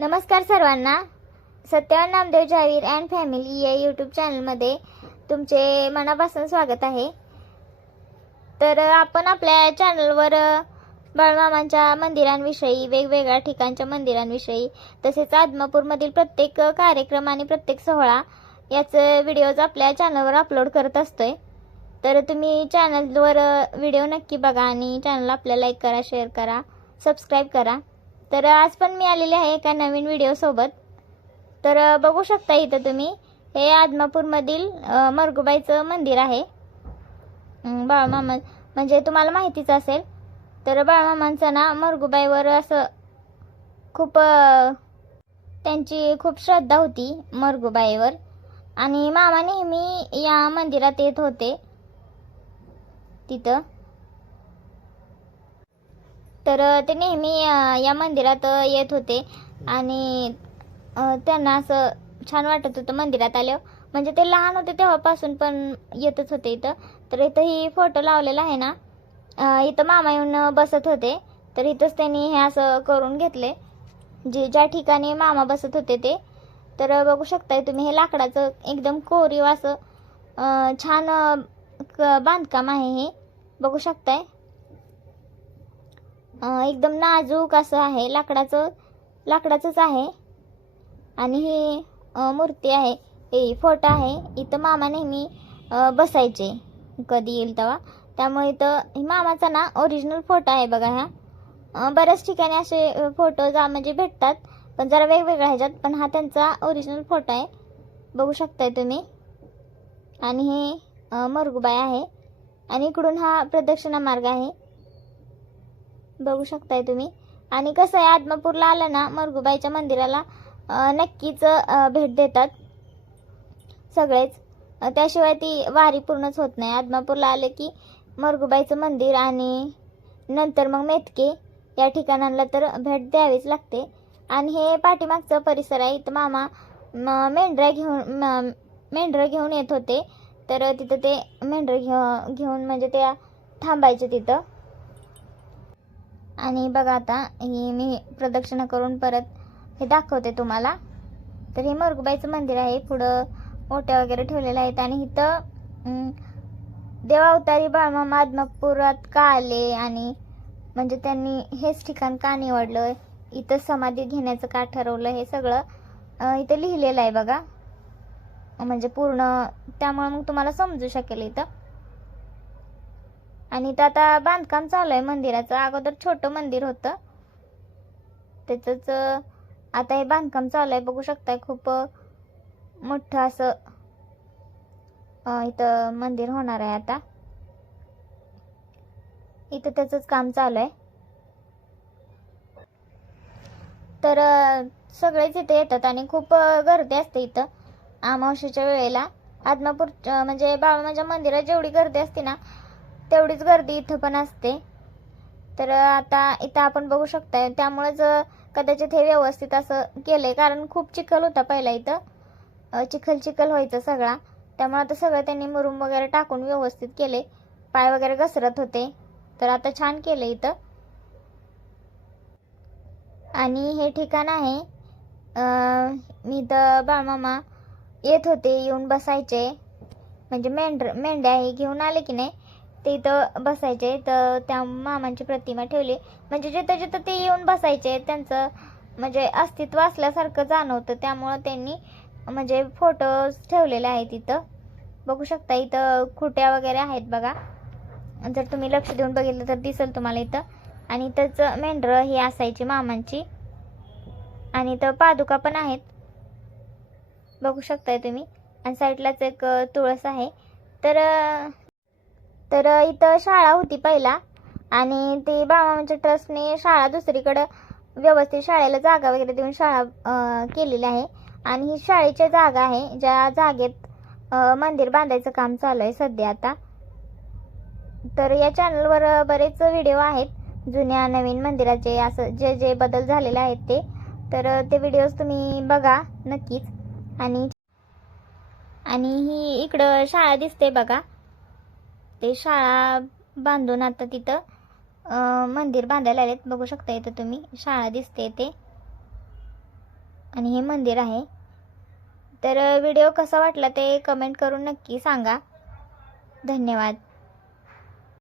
नमस्कार सर्वांना. Satyavan Namdev Javir and family या यूट्यूब चॅनलमध्ये तुमचे मनापासून स्वागत आहे. तर आपण आपल्या चॅनलवर बाळमामांच्या मंदिरांविषयी वेगवेगळ्या ठिकाणच्या मंदिरांविषयी तसेच आदमापूरमधील प्रत्येक कार्यक्रम आणि प्रत्येक सोहळा याचे व्हिडिओज आपल्या चॅनलवर अपलोड करत असतोय. तर तुम्ही चॅनलवर व्हिडिओ नक्की बघा आणि चॅनल आपल्या लाईक करा शेअर करा सबस्क्राईब करा. तर आज पण मी आलेले आहे एका नवीन व्हिडिओसोबत तर बघू शकता इथं तुम्ही. हे आदमापूरमधील मरगुबाईचं मंदिर आहे. बाळमामा म्हणजे तुम्हाला माहितीच असेल तर बाळमामांचं ना मरगुबाईवर असं खूप त्यांची खूप श्रद्धा होती मरगुबाईवर. आणि मामा नेहमी या मंदिरात येत होते. तिथं. तर ते नेहमी या मंदिरात येत होते. आणि त्यांना असं छान वाटत होतं मंदिरात आल्यावर. म्हणजे ते लहान होते तेव्हापासून पण येतच होते इथं. तर इथं ही फोटो लावलेला आहे ना इथं मामा येऊन बसत होते. तर इथंच त्यांनी हे असं करून घेतले. जे ज्या ठिकाणी मामा बसत होते ते. तर बघू शकताय तुम्ही हे लाकडाचं एकदम कोरीव असं छान क- बांधकाम आहे हे. बघू शकताय. एकदम नाजूक असं आहे. लाकडाचं लाकडाचंच आहे. आणि ही मूर्ती आहे. हे फोटो आहे. इथं मामा नेहमी बसायचे. कधी येईल तेव्हा. त्यामुळे इथं हे मामाचा ना ओरिजिनल फोटो आहे बघा ह्या बऱ्याच ठिकाणी असे फोटो जा म्हणजे भेटतात. पण जरा वेगवेगळ्या ह्याच्यात. पण हा त्यांचा ओरिजिनल फोटो आहे. बघू शकताय तुम्ही. आणि हे मरगुबाई आहे. आणि इकडून हा प्रदक्षिणा मार्ग आहे. बघू शकताय तुम्ही. आणि कसं आहे आदमापूरला आलं ना मरगुबाईच्या मंदिराला नक्कीच भेट देतात सगळेच. त्याशिवाय ती वारी पूर्णच होत नाही. आदमापूरला आले की मरगुबाईचं मंदिर आणि नंतर मग मेतके या ठिकाणांना तर भेट द्यावीच लागते. आणि हे पाठीमागचं परिसर आहे. इथं मामा मेंढरा मेंढऱ्या घेऊन मेंढरं घेऊन येत होते. तर तिथं ते मेंढरं घेऊ घेऊन म्हणजे ते थांबायचे तिथं. आणि बघा आता ही मी प्रदक्षिणा करून परत हे दाखवते तुम्हाला. तर हे मरगुबाईचं मंदिर आहे. पुढं मोठ्या वगैरे ठेवलेल्या आहेत. आणि इथं देवावतारी बाळमामा आदमापुरात का आले आणि म्हणजे त्यांनी हेच ठिकाण का निवडलं? इथं समाधी घेण्याचं का ठरवलं? हे सगळं इथं लिहिलेलं आहे बघा. म्हणजे पूर्ण त्यामुळे मग तुम्हाला समजू शकेल इथं. आणि इथं आता बांधकाम चालू आहे मंदिराचं. अगोदर छोटं मंदिर होतं. त्याचंच आता हे बांधकाम चालू आहे. बघू शकताय खूप मोठं असं इथं मंदिर होणार आहे आता. इथं त्याचंच काम चालू आहे. तर सगळेच इथे येतात आणि खूप गर्दी असते इथं. अमावस्येच्या वेळेला. आदमापूर म्हणजे बाबा माझ्या मंदिरात जेवढी गर्दी असते ना तेवढीच गर्दी इथं पण असते. तर आता इथं आपण बघू शकताय त्यामुळेच कदाचित हे व्यवस्थित असं केलंय कारण खूप चिखल होता पहिला इथं. चिखल चिखल व्हायचं सगळा. त्यामुळे आता सगळं त्यांनी मुरुम वगैरे टाकून व्यवस्थित केले. पाय वगैरे घसरत होते. तर आता छान केलं इथं. आणि हे ठिकाण आहे मी इथं बाळमामा येत होते येऊन बसायचे. म्हणजे मेंढर मेंढ्या हे घेऊन आले की नाही? ते इथं बसायचे. तर त्या मामांची प्रतिमा ठेवली. म्हणजे जिथं जिथं ते येऊन बसायचे त्यांचं म्हणजे अस्तित्व असल्यासारखं जाणवतं. त्यामुळं त्यांनी म्हणजे फोटोज ठेवलेले आहेत इथं. बघू शकता इथं खुट्या वगैरे आहेत बघा. जर तुम्ही लक्ष देऊन बघितलं तर दिसेल तुम्हाला इथं. आणि इथंच मेंढरं ही असायची मामांची. आणि इथं पादुका पण आहेत. बघू शकताय तुम्ही. आणि साईडलाच एक तुळस आहे. तर तर इथं शाळा होती पहिला. आणि ती बाळमामाच्या ट्रस्टने शाळा दुसरीकडं व्यवस्थित शाळेला जागा वगैरे देऊन शाळा केलेली आहे. आणि ही शाळेची जागा आहे. ज्या जागेत मंदिर बांधायचं काम चालू आहे सध्या आता. तर या चॅनलवर बरेच व्हिडिओ आहेत. जुन्या नवीन मंदिराचे असं जे जे बदल झालेले आहेत ते. तर ते व्हिडिओज तुम्ही बघा नक्कीच. आणि आणि ही इकडं शाळा दिसते बघा. ते शाळा बांधून आता तिथं मंदिर बांधायला आलेत. बघू शकता इथं तुम्ही. शाळा दिसते ते आणि हे मंदिर आहे. तर व्हिडिओ कसा वाटला ते कमेंट करून नक्की सांगा. धन्यवाद.